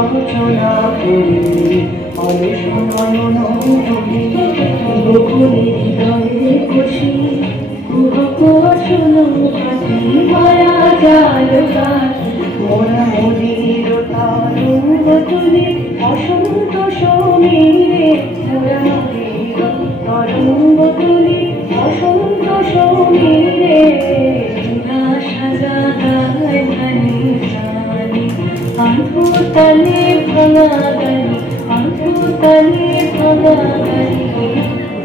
রচনা করি অনেক মনোনবী গোকুলে হৃদয়ে খুশি কুহক শোনো হাতি মায়া জাল গান মোরা মনির তারুণ তুলে অসন্ত সমীরে মোরা মনির তারুণ তুলে অসন্ত সমীরে চুলা সাজা গায় ধানি ধানি আঁধু তালে ভাঙা গানি আঁধু তালে ভাঙা গানি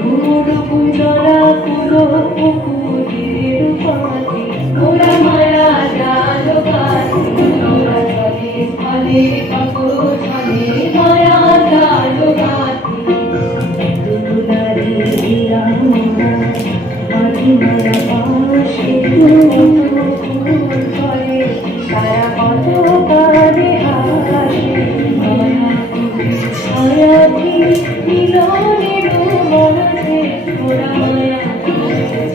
ঘুর গুঞ্জরা পুরো পুকুরের পাতি ওরা মায়া জাল গানি ওরা জলে স্থলে পাগো ছলে মায়া জাল গানি দুলারি রামা আদিমায়া পাশে ফুল ফলে ছায়া কত কারে হাসে মায়া ছায়াটি মিলনের মনতে ওরা মায়া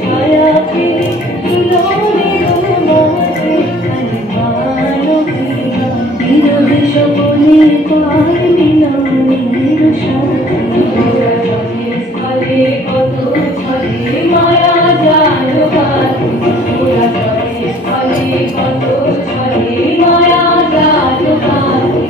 ছায়াটি মিলনের মনতে খালি মানবী বিরোধী সকলে পার মিলনের সাথে ওরা জলে স্থলে কত ছলে মায়া জাল গানি ওরা জলে স্থলে কত ছলে মায়া জাল গানি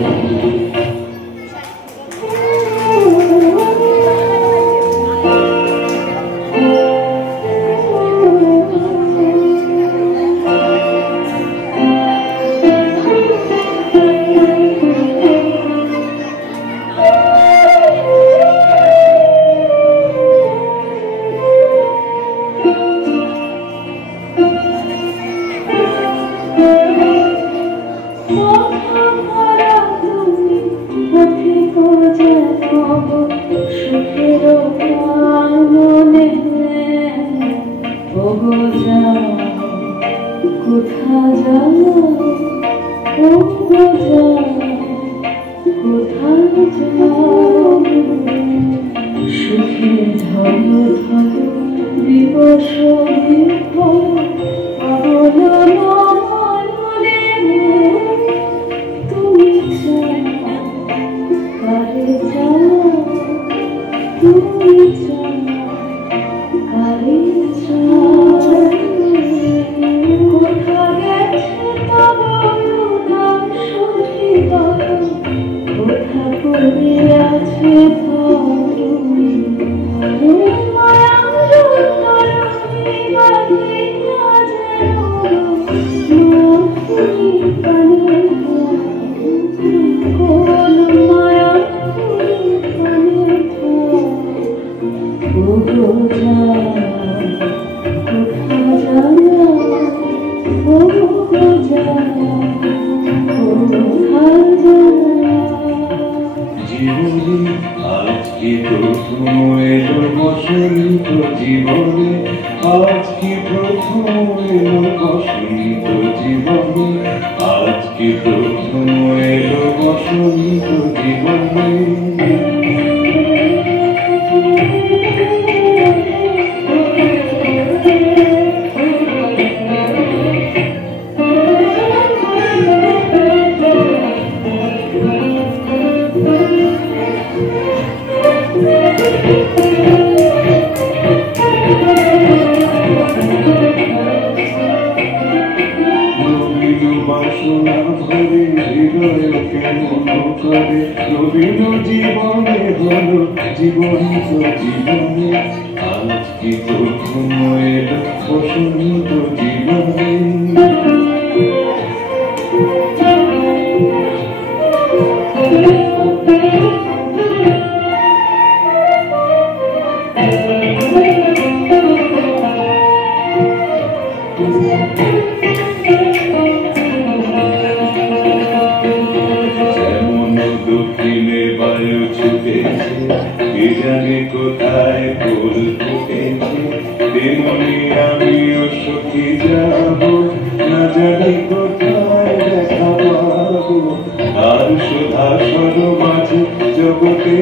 জগতে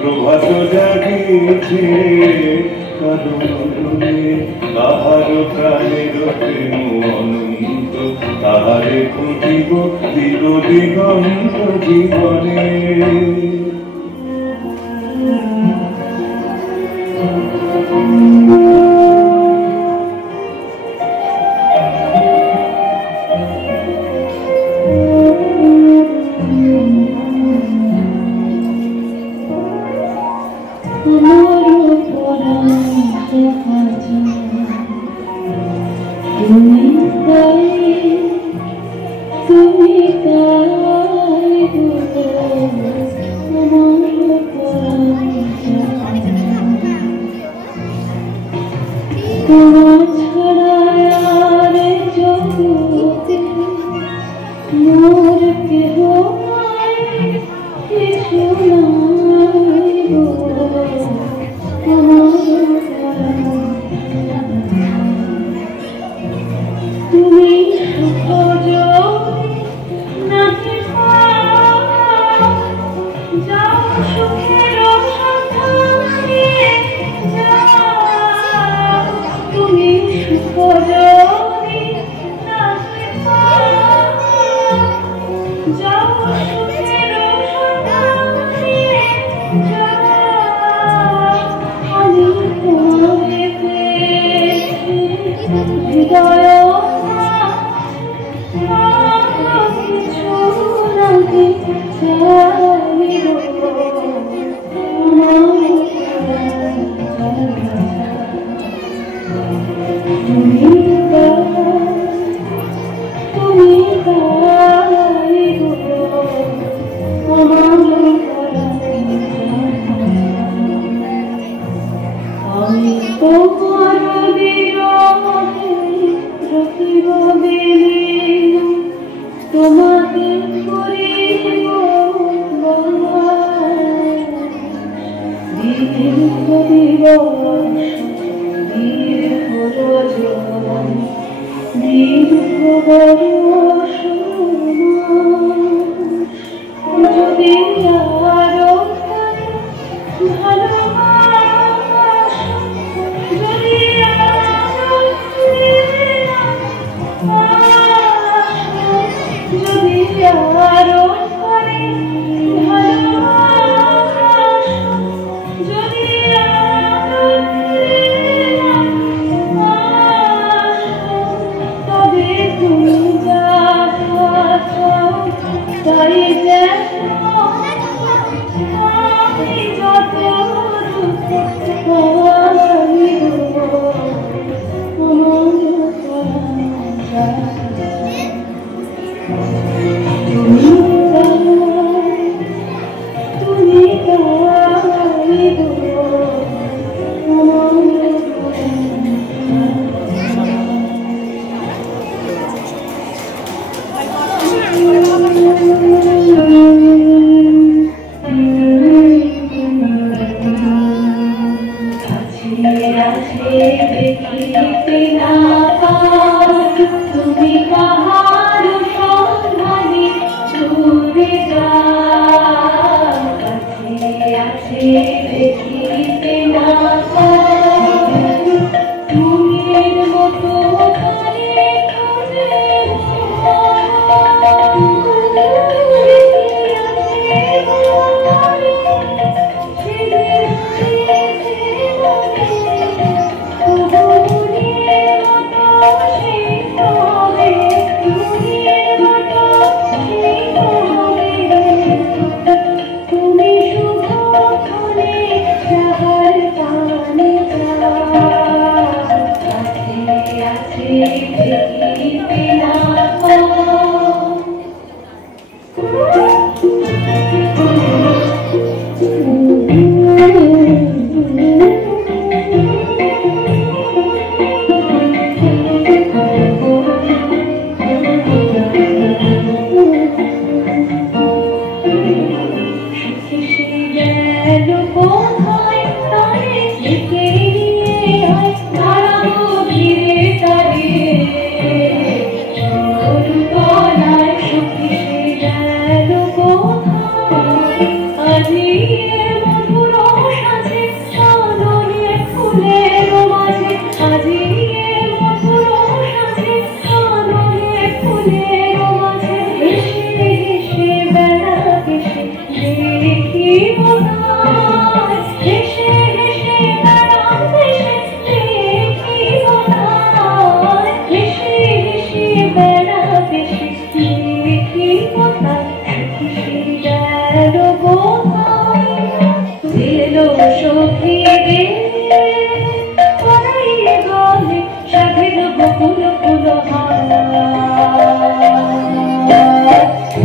প্রভাত জাগিয়েছে কারণে কাহার প্রাণের প্রেম অনন্ত তাহারে খুঁজিব চির দিগন্ত জীবনে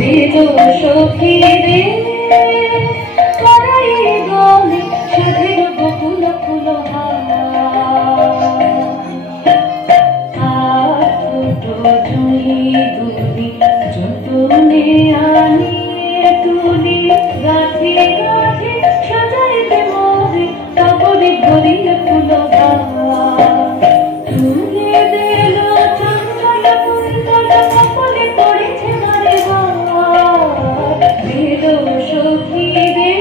সখী রে করাই গলে সাধের বকুল ফুল জুড়ি দুলি যতনে আনিয়ে তুলি গাছে গাছে সাজাইতে মোরে কাপড়ে ভরিয়ে ফুল তুলে দিল চন্দন কুন্তল কপলে পড়েছে মারে বেদ সখী রে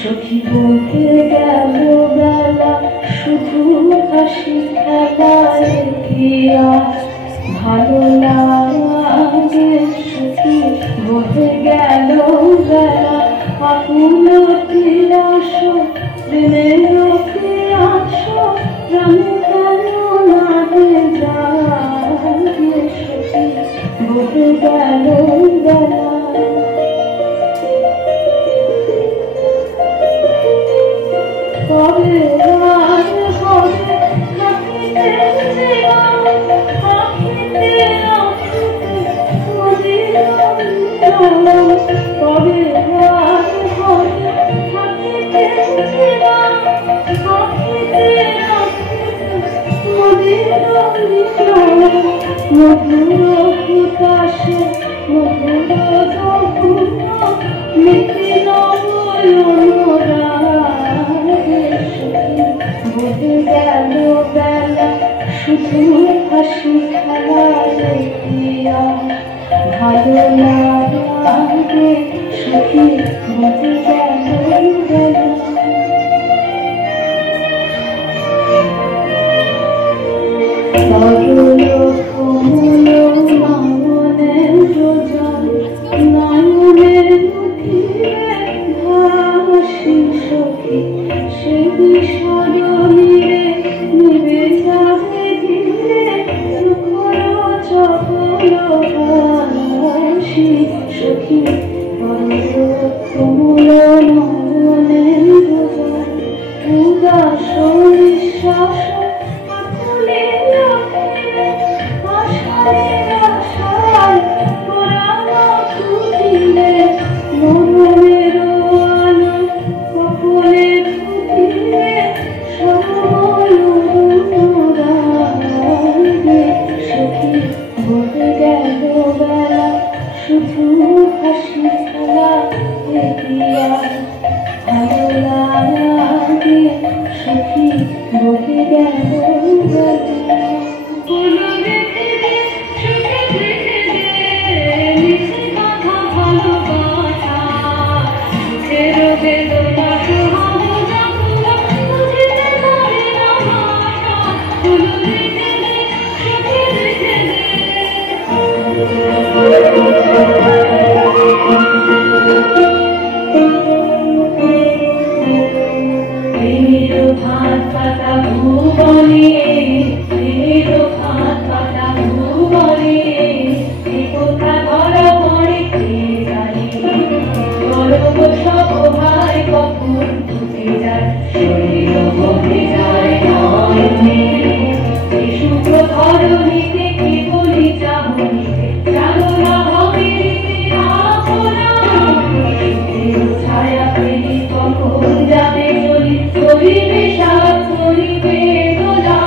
সখী বলতে গেল বেলা শুধু হাসি খেলায় গিয়া ভালো লাগে সখী বলতে গেল বেলা আকুল ক্রিয়াস প্রেমের ক্রিয়াস প্রাণে কেন লাগে যায় সখী বলতে গেল বেলা কবে আর হবে থাকিতে আখিতে মদির কবে আর হবে থাকিতে আখিতে মদির মধুর হুতাশে মধুর দপুর মিথিল নয়নরা বলে গেল বেলা শুধু হাসি খেলায় গিয়া ভালো লাগে সখী বলে গেল বেলা পাগল কমল মামনের জল নয়নের মুখে ভাসি সখী সেই বিষাদনীরে নিবে যাবে ধীরে সুখর চপল ভাসি সখী পাগল কমল মামনের জল উদাস নিঃশ্বাস শুধু হাসি খেলা ভালো লাগে সখী বলে গেল ভাত পাতা ভুবনে ভাত পাতা ভুবনে কোথা ধরা পড়ে জানি গরব সব ভাই কখন ঢুকে যায় শরীর বসে যায় নয়নে শুক্র ধরণীতে কি বলি চাহনিতে চালনা হবে ছায়া পেলি কখন যাবে চলি চলিবে সাত চলিবে দোলা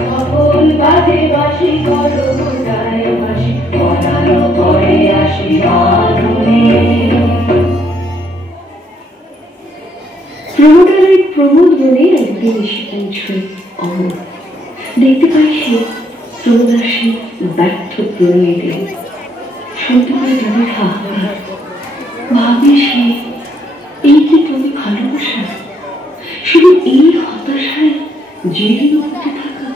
কখন বাজে বাসি গরম যায় বাসি পড়ানো পরে আসি প্রমোদ বলে একদিন এসে পৌঁছই অমর দেখতে পাই সে প্রবাসী ব্যর্থ প্রণয়ীদের সত্যি করে তাদের হাহাকার ভাবে সে এই কি তবে ভালোবাসা, শুধু এই হতাশায় জেগে উঠতে থাকা।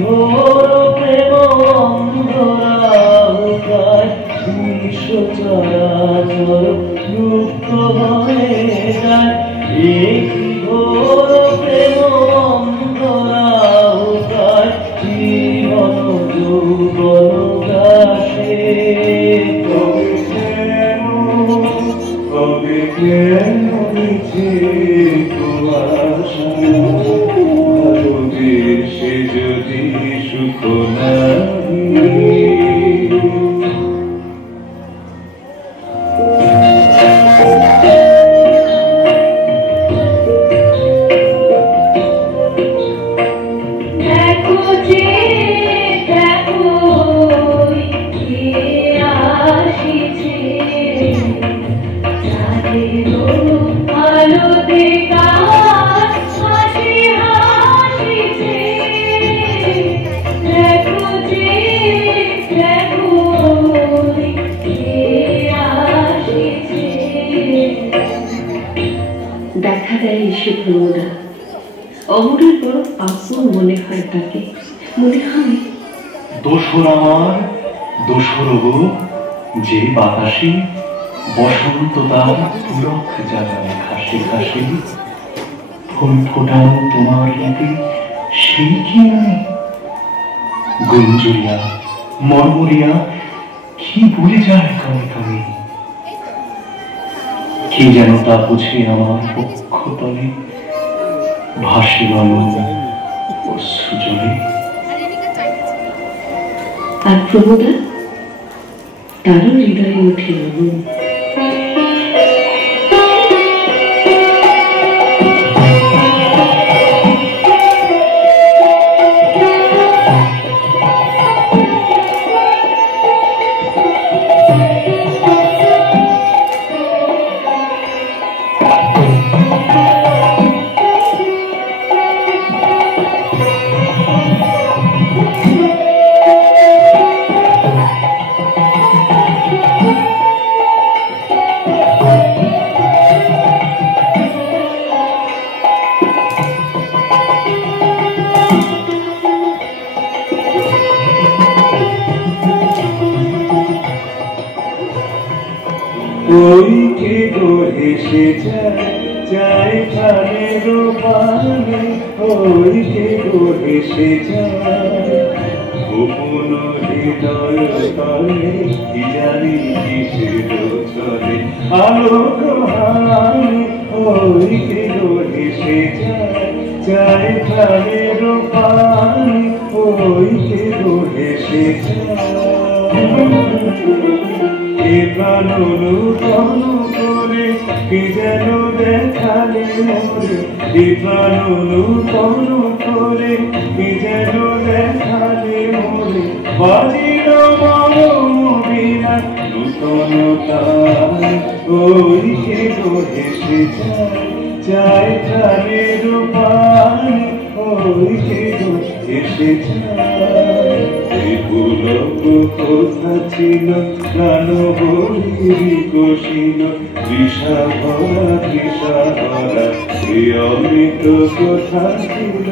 ঘোর বনগাছে কবে কেন মিছে কুয়াশা ভালোবেসে যদি সুখ নাই দেখা দেয় এসে প্রমোদা, অমরের বড় আপন মনে হয় তাকে, মনে হয় দোসর আমার দোসর গো যে বাতাসে বসন্ত তার পুলক জাগায় ঘাসে ঘাসে ফুল ফোটানো তোমার হাতে সেই কি আমি গুঞ্জুরিয়া মরমরিয়া কি বলে যায় কানে কানে কি যেন তা বুঝে আমার পক্ষ তলে ভাসে গেল অশ্রুজলে। আর প্রমোদা তারও হৃদয়ে উঠে আগুন। ওই কে গো এসে যায় প্রাণের পানে, ওই কে গো এসে যায় গোপন হৃদয় তলে কি জানি কিসের চলে আলোক হানি, ওই কে গো এসে যায় প্রাণের পানে, ওই কে গো এসে প্রাণন করে কি যেন দেখালে মোরে, প্রাণন করে কি যেন দেখালে মোরে বাজিল মরবিনা নূতন তার, ওই কে গো এসে যায় প্রাণের পানে, ওই কে গো এসে যায়। পুলক কোথা ছিল প্রাণ বহিকোষিল তৃষা ভরা এ অমৃত কোথা ছিল,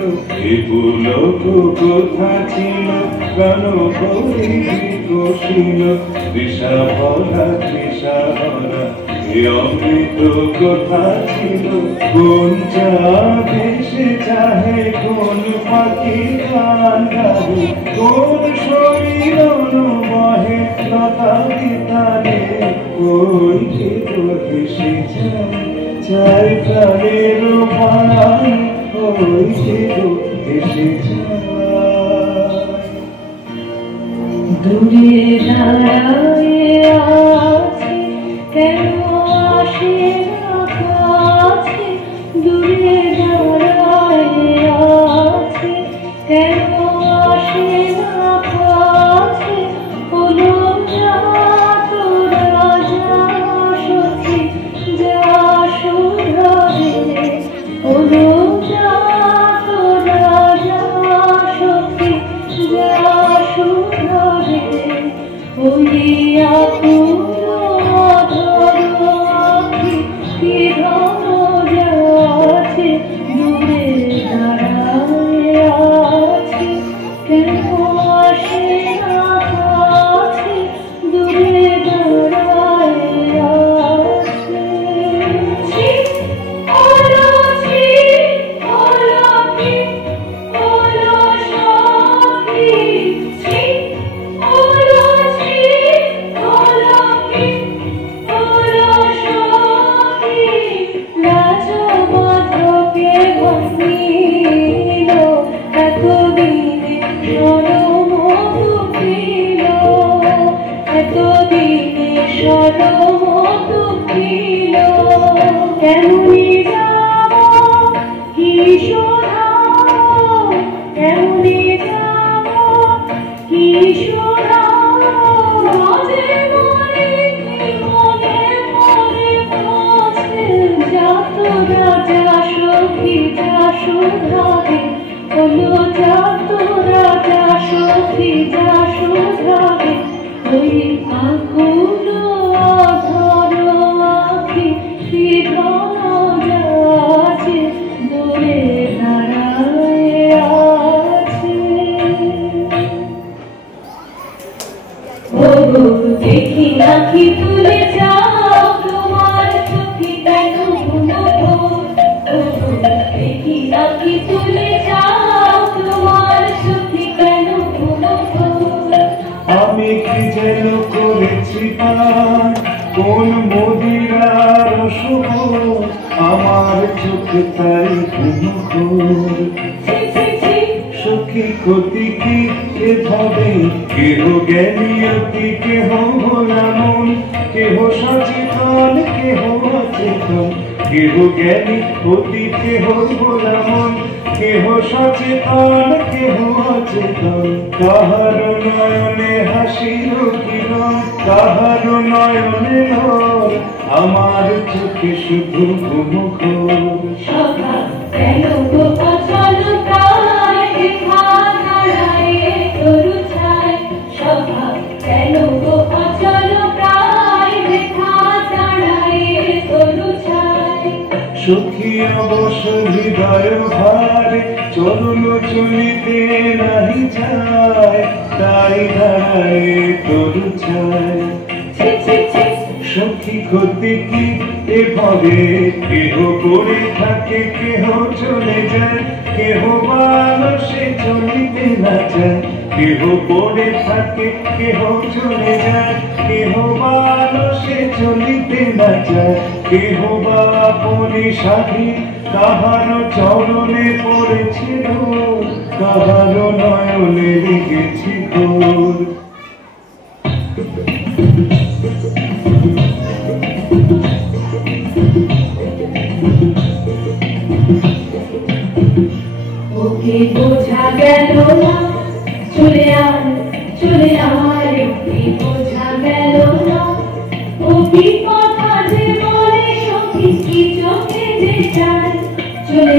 এ পুলক কোথা ছিল প্রাণ বহিকোষিল তৃষা ভরা এ অমৃত কোথা ছিল, কোন চা ভেসে চাহে কোন পাখি গান গাহে, কোন শরীর বহে লতা বিতানে, ওই কে গো এসে যায় প্রাণের পানে, ওই কে গো এসে যায়। দূরে দাঁড়ায়ে আছে কেন আসে না কাছে, দূরে দাঁড়ায়ে আছে কেন আসে না কাছে, হলো যা তোরা যা সখী যা শুধরে, হলো যা তোরা যা সখী যা শুধরে, ওই আকুল অধর আখি কি ধর আছে, দূরে দাঁড়ায়ে আছে কেন আসে না কাছে, দূরে দাঁড়ায়ে আছে। ছি ওলো ছি ওলো কি ওলো সখী, ছি এতদিনে সরমত ছিল কেমনি যাব কি শোনাবো কেমনি যাব কি শোনাবো মাঝে মনে কি মনে পড়ে পৌঁছে যা তোরা যা সখী যা শোধাবে হলো যা তোরা যা সখী যা শোধাবে ওই আকুল অধর আখি সিধন আছে দূরে দাঁড়ায় আছে ওগো দেখি নাকি তুলে যাও তোমার চোখে কেন ঘুমো ওগো দেখি নাকি তুলে যাও তোমার চোখে কেন ঘুমো আমি কি যেন করেছি পান কোন মদিরার শুভ আমার চোখে তাই ঘুমখোর সখী ক্ষতি কি এভাবে কেহ জ্ঞানী অতি কেহ ভোলামন কেহ সচেতন কেহ অচেতন কেহ জ্ঞানী অতি কেহ ভোলামন কেহ সচেতন কেহ অচেতন কাহার নয়নে হাসির কিরণ কাহার নয়নে নর আমার চোখে শুধু ঘুমখোর সখা কেন গো অচল প্রায় দেখা দাঁড়ায় তরু ছায় সখা কেন গো অচল প্রায় দেখা দাঁড়ায় তরু ছায় সখী অবশ হৃদয় ভারে চরণ চলিতে নাহি যায় তাই দাঁড়ায় তরু ছায় সখী ক্ষতি কি এভাবে কেহ করে থাকে কেহ চলে যায় কেহ ভালো সে চলিতে না চায় কেহ করে থাকে কেহ চলে যায় কেহ ভালো সে চলিতে না চায় কেহ বা পরিসাধী কাহার চরণে পড়েছিল কাহার নয়নে লিখেছি ঘোর ওকে বোঝা গেল না চলে আয় ওকে বোঝা গেল না ও কি কথা যে বলে সখী কি চোখে যে যায় চলে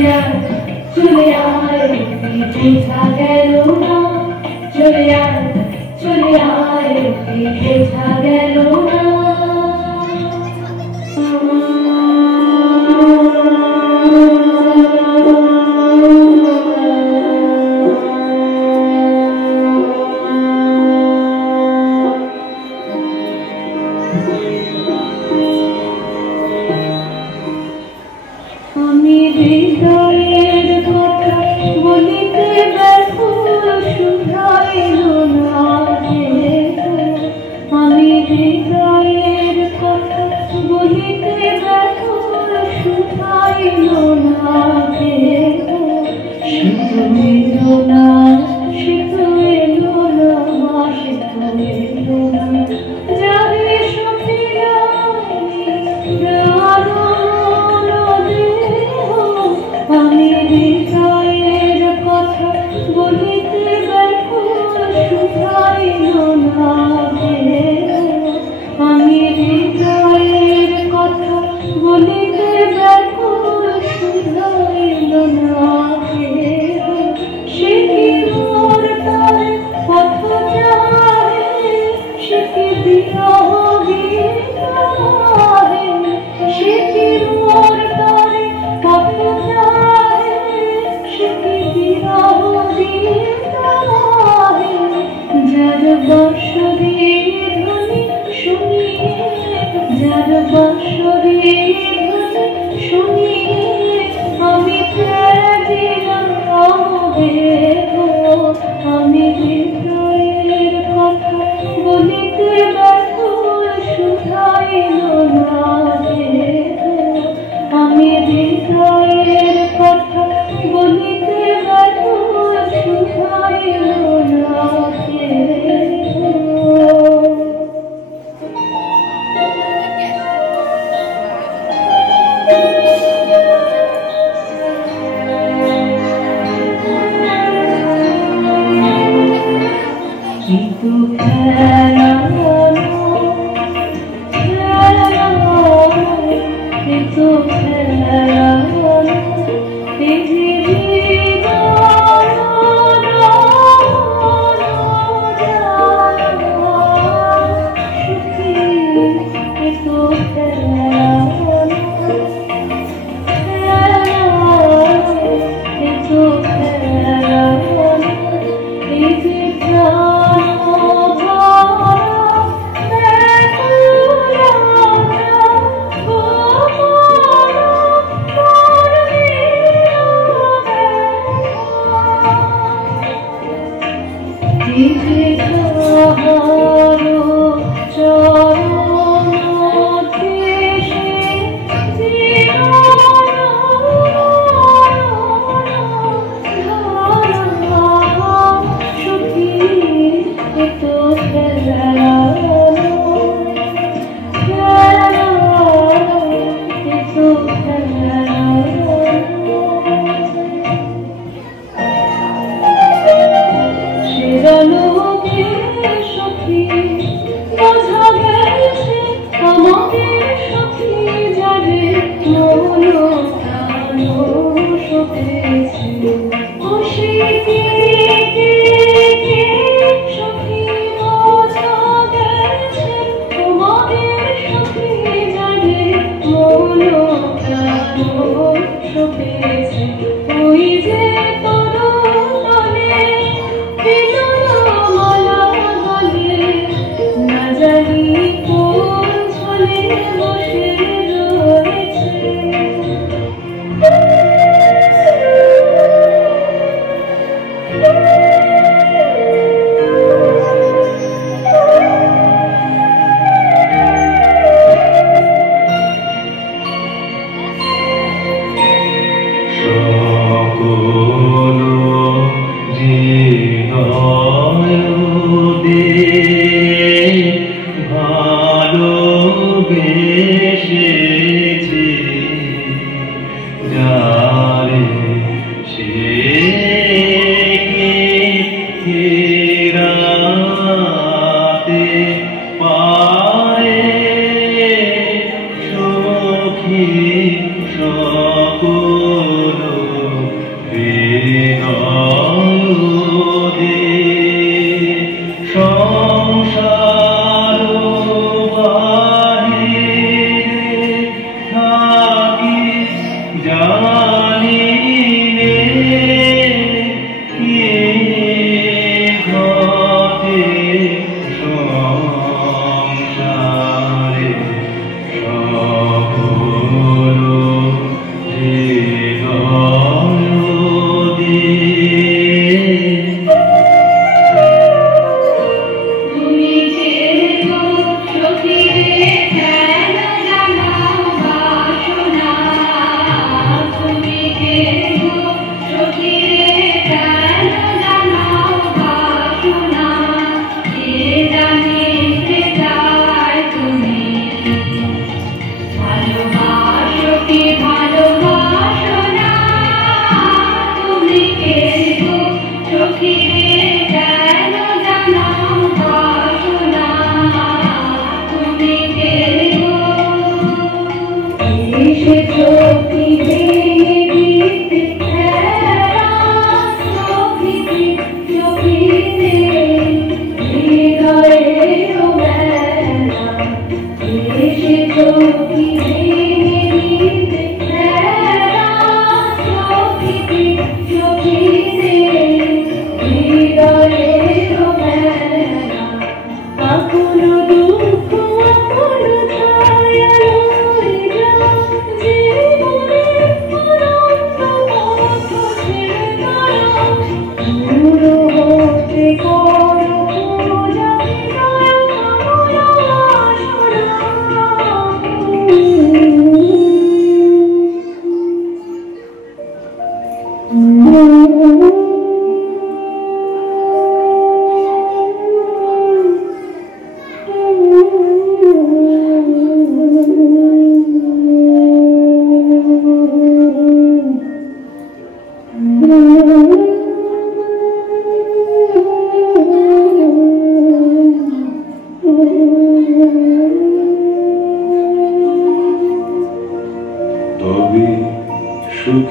আয় ওকে বোঝা গেল না চলে আয় ওকে বোঝা গেল না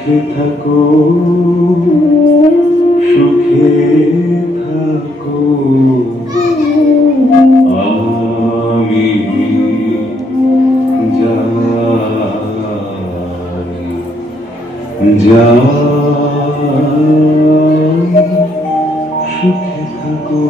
সুখে থাকো সুখে থাকো আমি যাই সুখে থাকো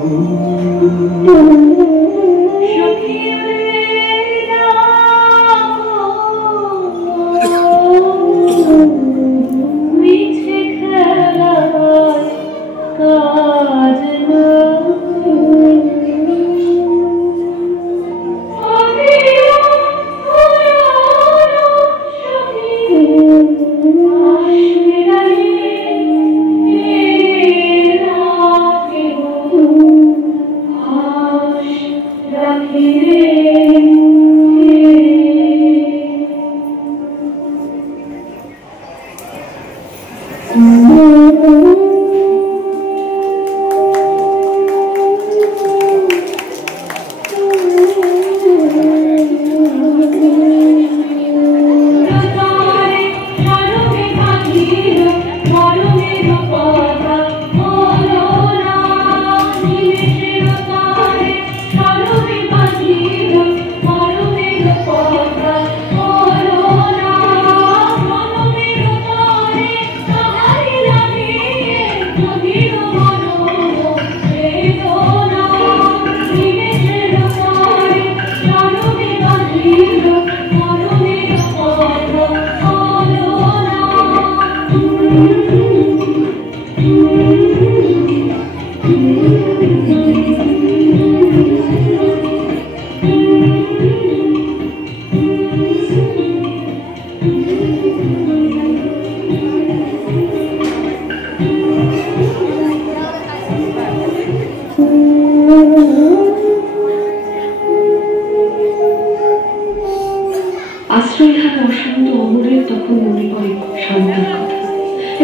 আশ্রয়হারা অশান্ত অমরের তখন মনে পড়ে শান্তির কথা।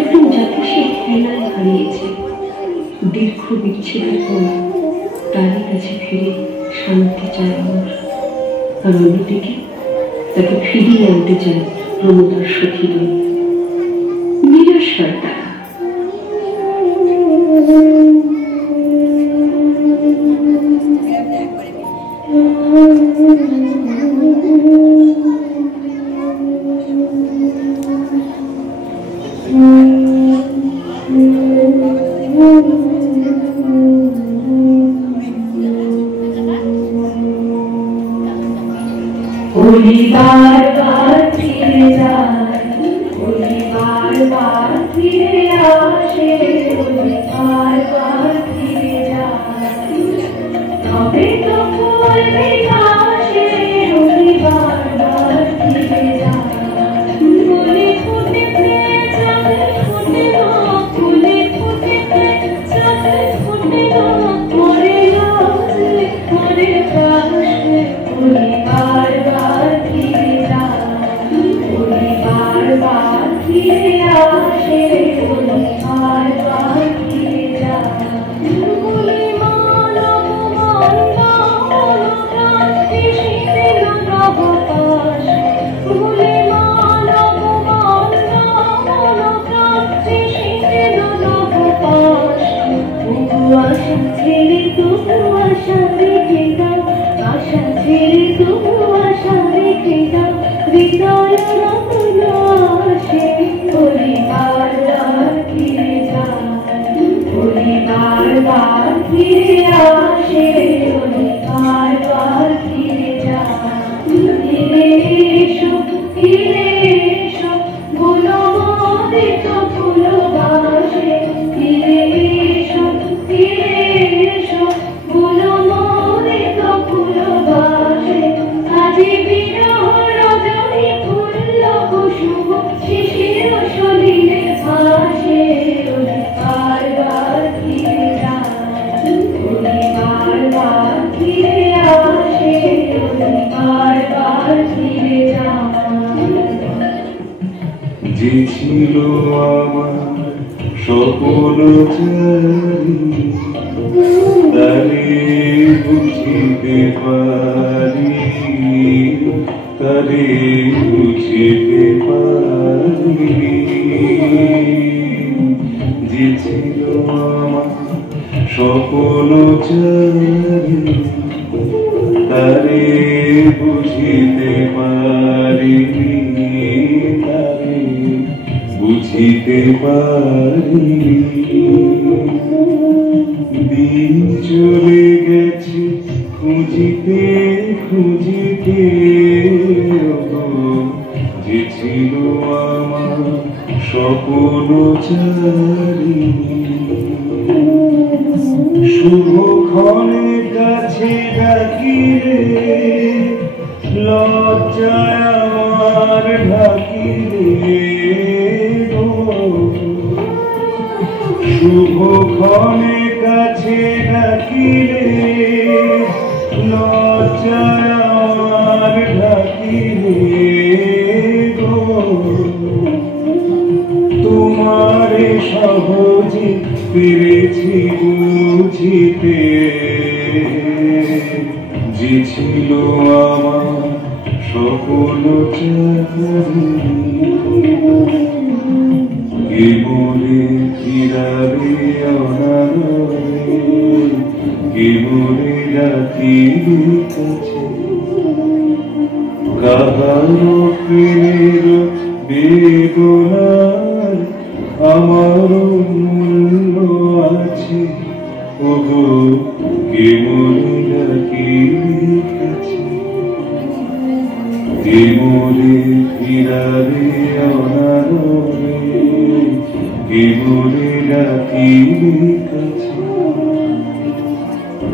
একদম যাতে সে খেলায় হারিয়েছে, দীর্ঘ বিচ্ছেদের পর তারই কাছে ফিরে শান্তি চায় অমর। আর অন্যদিকে তাকে ফিরিয়ে আনতে চায় প্রমোদার সখীদের। নিরাশ হয় তারা। बार बार फिरे जाए, बार बार फिरे आशे, बार बार फिरे जाए, तबे तो फूल बिकाशे, बार बार फिरे जाए, फूले फूटे चाँद फूटे ना, फूले फूटे चाँद फूटे ना, मोरे लाज मोरे पाशे, बार बार फिरे आशे, बार बार फिरे जाए, भूले मानव मानना प्राण किसी न प्रभ पाशे, भूले मानव मानना प्राण किसी न प्रभ पाशे, आशा ছেড়ে তবু आशा রেখে দাও, आशा ছেড়ে তবু आशा রেখে দাও, হৃদয় রমণ আসে, বার বার ফিরে যায়, বার বার ফিরে আসে, বার বার ফিরে যায়, ফিরে এসো ফিরে এসো, ভুলো মনে তো ভুলো বাসে, ফিরে এসো ফিরে এসো, ভুলো মনে তো ভুলো বাসে, আজি বিরহ রজনী ফুল্ল কুসুম শিশির সলিলে ভাসে, বার বার ফিরে যায়, বার বার ফিরে আসে, বার বার ফিরে যায়। যে ছিল আমার স্বপ্ন চারি, তারে বুঝি বুঝিতে পারি, তারে বুঝিতে পারি, যে ছিল আমার স্বপ্ন চারি, তারে বুঝিতে পারি, তারে বুঝিতে পারি। দিন চলে গেছে খুঁজিতে খুঁজিতে, যে ছিল আমার স্বপ্ন চারি, শুভক্ষণে কাছে ডাকিলে, লজ্জায় আমার ঢাকিলে, শুভক্ষণে কাছে ডাকিলে, লজ্জায় আমার ঢাকিলে, তোমারে সহজে পেরেছি বুঝিতে, যে ছিল আমার সকল চারি, কে মোরে ফিরাবে অনারে, কে মোরে রাখিবে কাছে, কাহারো প্রেমের বেদনার আমার মূল্য আছে, ওগো কে মোরে রাখিবে কাছে, কে মোরে ফিরাবে অনারে, কে মোরে রাখিবে কাছে,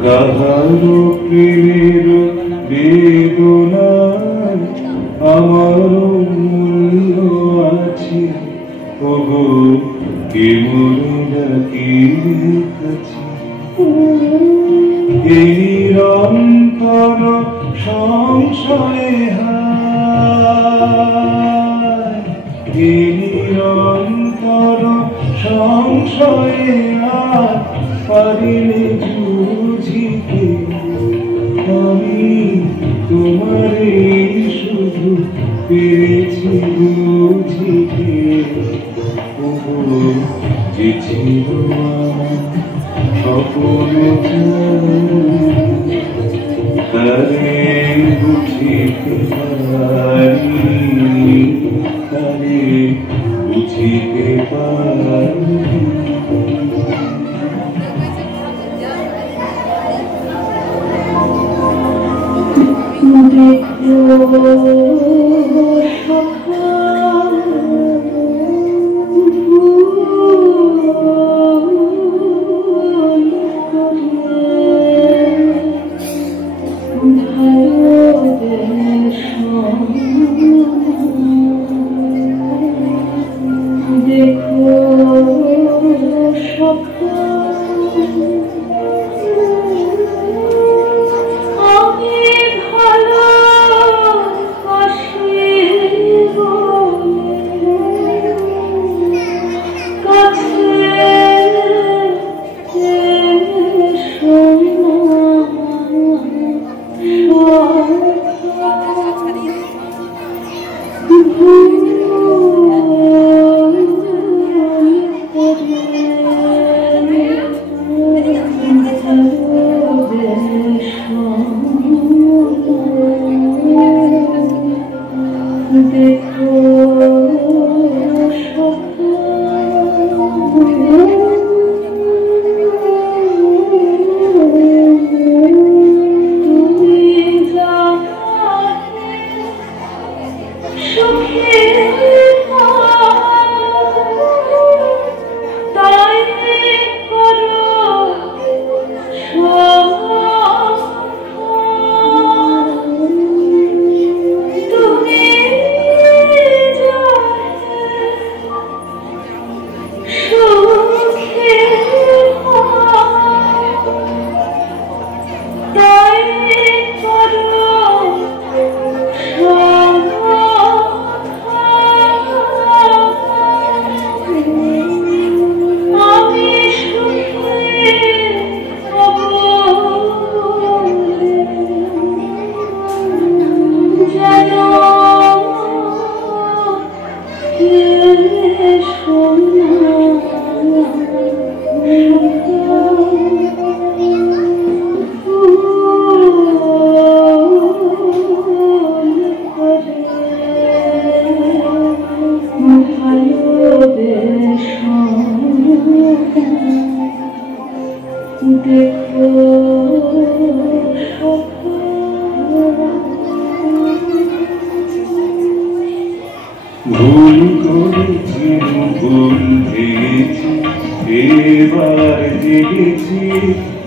কাহারো প্রেমের বেদনার আমার মূল্য আছে, ওগো কে মোরে রাখিবে কাছে। এই নিরন্তর সংশয়ে হায়, এই নিরন্তর সংশয়ে আর পারিলে বুঝিতে, আমি তোমারে শুধু পেরেছি বুঝিতে, ওগো যে ছিল আমার স্বপ্ন তারে বুঝিতে পারি, তারে বুঝিতে পারি।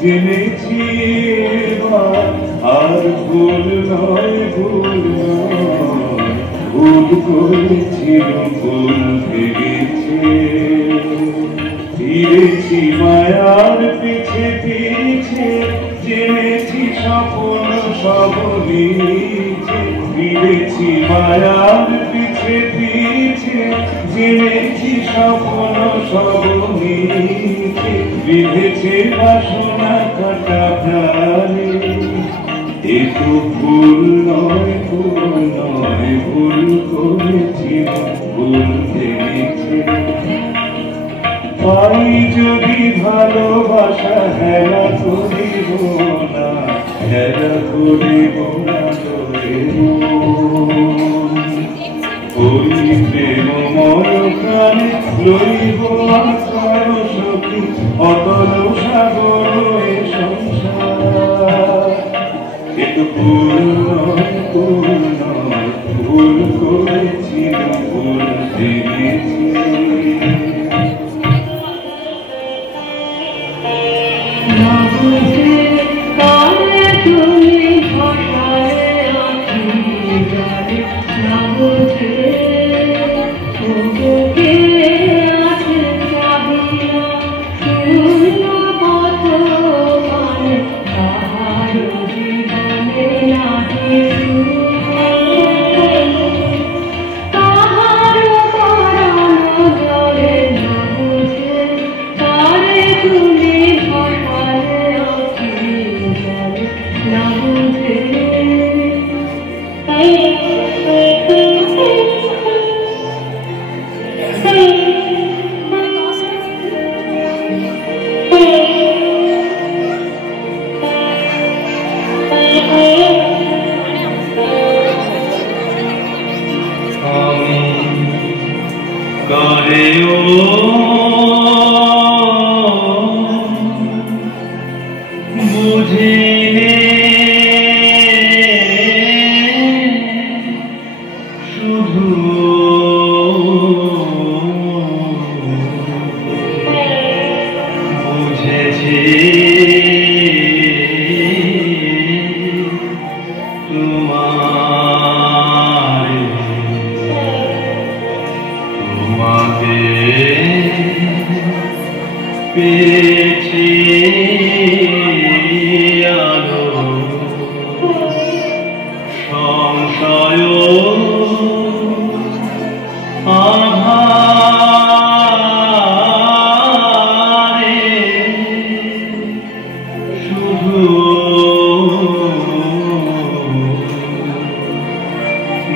জেনেছি এবার আর ভুল নয় ভুল নয়, ভুল করেছিলাম ভুল ভেবেছে। ফিরেছি মায়ার পিছে পিছে, জেনেছি স্বপ্ন সব মিছে। ফিরেছি মায়ার পিছে পিছে, জেনেছি স্বপ্ন সব মিছে। বিঁধেছে বাসনা কাটা প্রাণে, এ তো ভুল নয় ভুল নয়, ভুল করেছিলাম ভুল ভেবেছে। তাই যদি ভালোবাসা হেলা করিব না, হেলা করিব না তোরে ওই প্রেম মরকানে লইব আকার সখী অতল সাগর এ সংসার। এ তো ভুল নয় ভুল নয়, ভুল করেছিলাম ভুল ভেবেছি। না বুঝে কারে তুমি ভাষায় আঁকি যাবে, না বুঝে বুকে আছে চাহিয়া শূন্য পথ পানে, তাহার জীবনে নাহি তাহার পরানো জলে। না বুঝে কারে তুমি ভাষায় আঁকি যাবে, না বুঝে করে ও বুঝিলে শুধু বুঝেছি তোমাকে পেয়েছি আলো সংশয় আধারে শুধু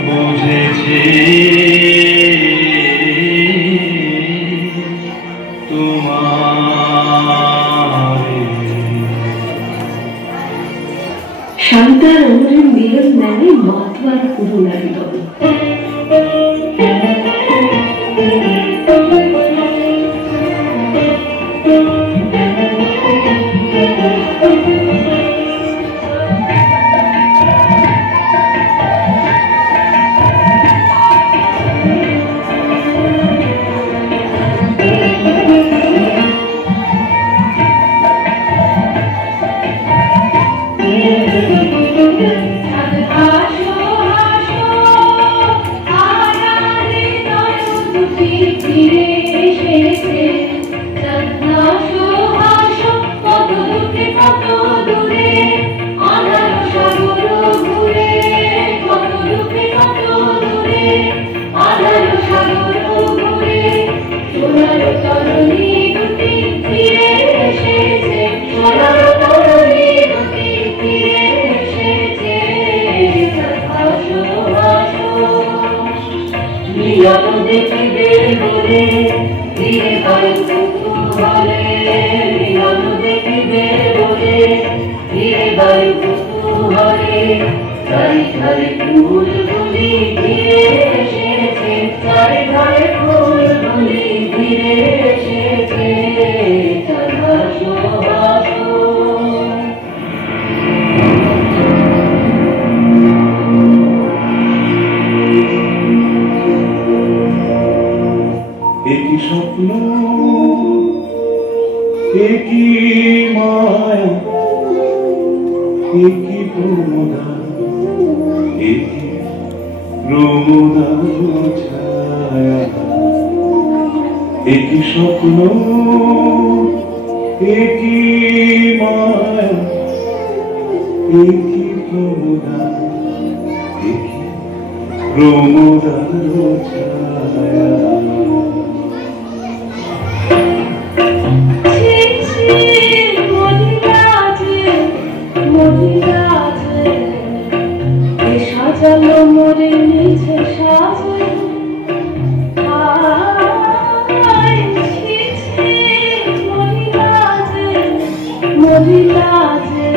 বুঝেছি শান্তার অমরের মিলন মানে মাতবার করুণারি দল। একই স্বপ্ন একই মা একই প্রমোদান একই প্রমোদান ছায়া একই স্বপ্ন একই মায়া একই প্রমোদান একই প্রমোদান ছায়া সাজালো মোরে নিচে সাজে মরিলাজে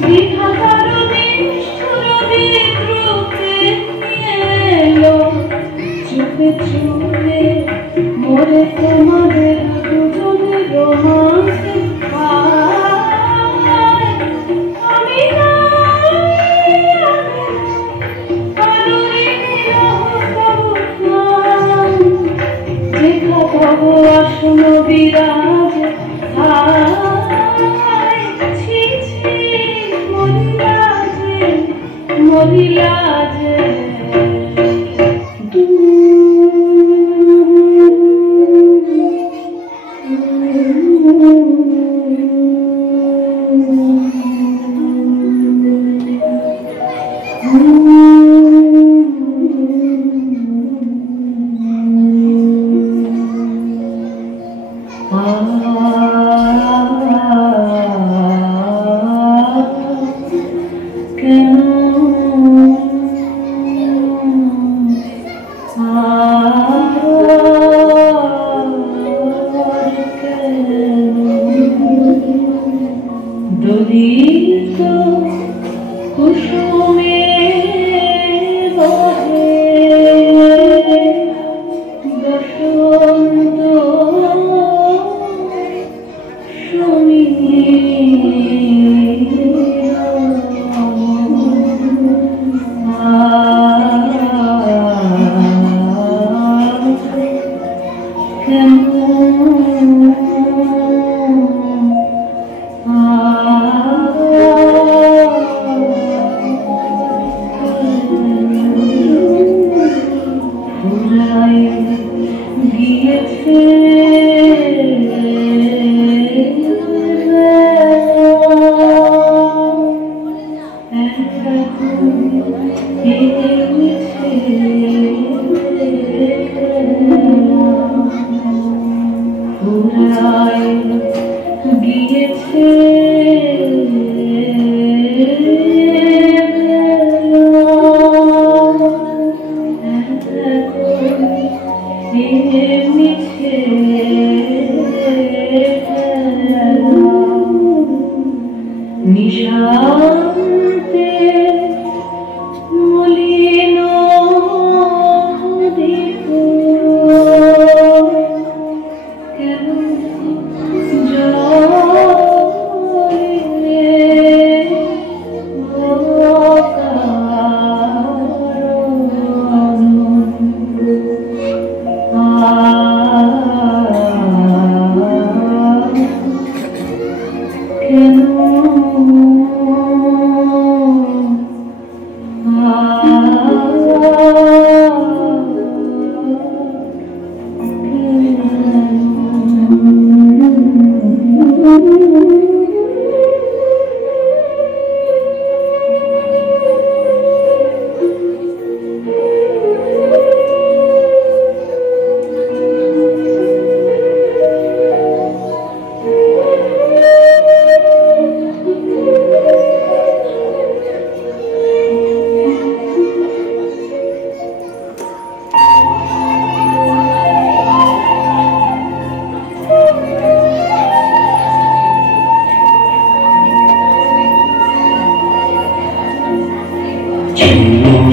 বিধাতার নিষ্ঠুর বিদ্রুপে এলো চুপে চুপে মোরে তোমাদের দুজনের রোমাঞ্চে আমি আসন বিরাজ মরিলাজে দলিত কুসুমে বহে বসন্ত নিশান্তে মলিন দীপ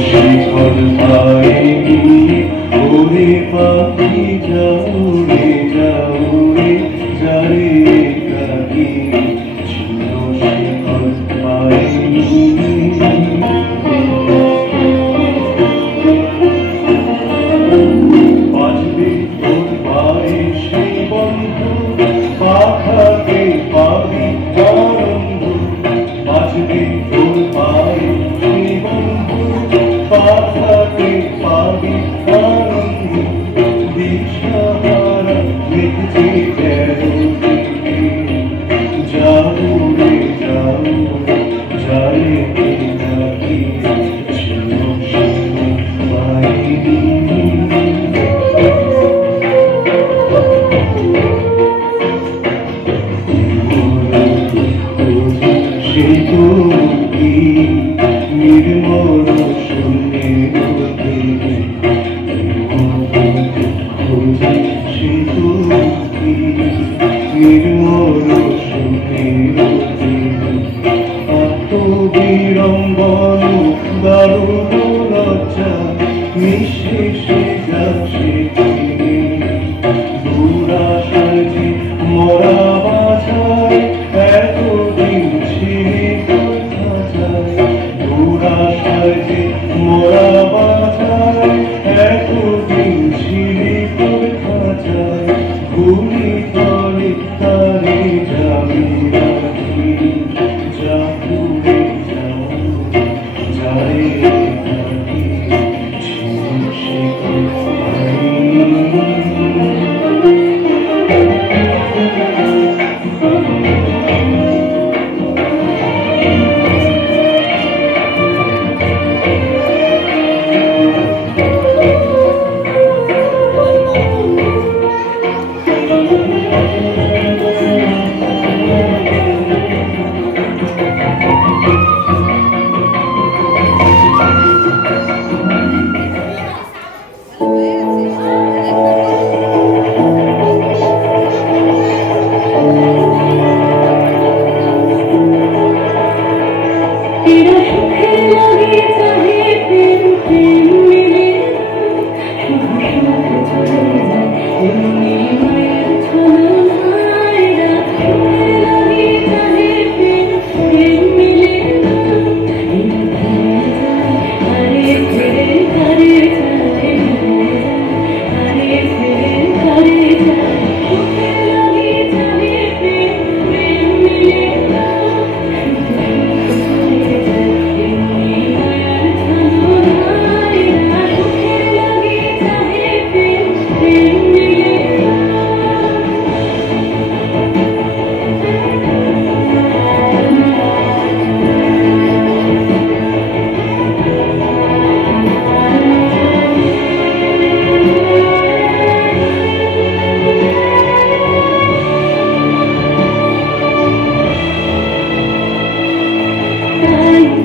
শিখর পায়নি ওরে পাখি যাও রে যারে কাকি ছিল শিখর পায়নি বাজবে তোর পায়ে সেই বন্ধ পাখাকে পাবি আনন্দ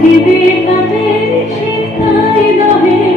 দিবে তাদের শিক্ষায় দহে